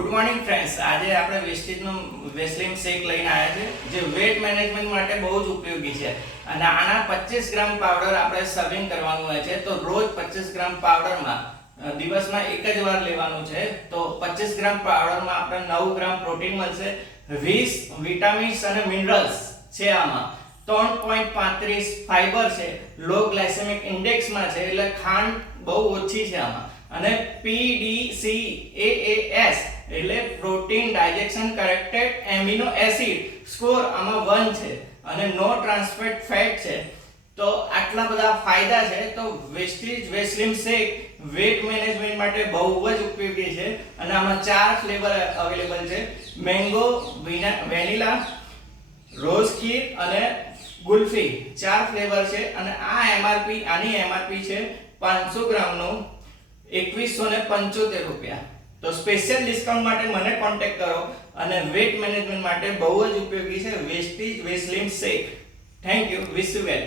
Good morning friends, આજે આપણે વેસ્ટીજનો વેસ્લિમ શેક લઈને આવ્યા છે જે વેટ મેનેજમેન્ટ માટે બહુ જ ઉપયોગી છે અને આના 25 ગ્રામ પાવડર આપણે સર્વિંગ કરવાનું હોય છે। તો રોજ 25 ગ્રામ પાવડરમાં દિવસમાં એક જ વાર લેવાનું છે। તો 25 ગ્રામ પાવડરમાં આપણે 9 ગ્રામ પ્રોટીન મળશે, 20 વિટામિન્સ અને મિનરલ્સ છે, આમાં 3.35 ફાઈબર છે, લો ગ્લાયસેમિક ઇન્ડેક્સમાં છે એટલે ખાંડ બહુ ઓછી છે આમાં, અને PDCAAS એટલે protein digestion corrected amino acid score આમાં 1 છે અને નો ટ્રાન્સફેટ ફેટ છે। તો આટલા બધા ફાયદા છે। તો વેસ્ટીજ વેસ્લિમ શેક વેટ મેનેજમેન્ટ માટે બહુ જ ઉપયોગી છે અને આમાં 4 ફ્લેવર અવેલેબલ છે, મેંગો, વેનીલા, રોઝ ખીર અને ગુલ્ફી, 4 ફ્લેવર છે અને આની એમઆરપી છે 500 ગ્રામનું 2175 રૂપિયા। તો સ્પેશિયલ ડિસ્કાઉન્ટ માટે મને કોન્ટેક્ટ કરો અને વેટ મેનેજમેન્ટ માટે બહુ જ ઉપયોગી છે Vestige Veslim shake. Thank you, wish you well.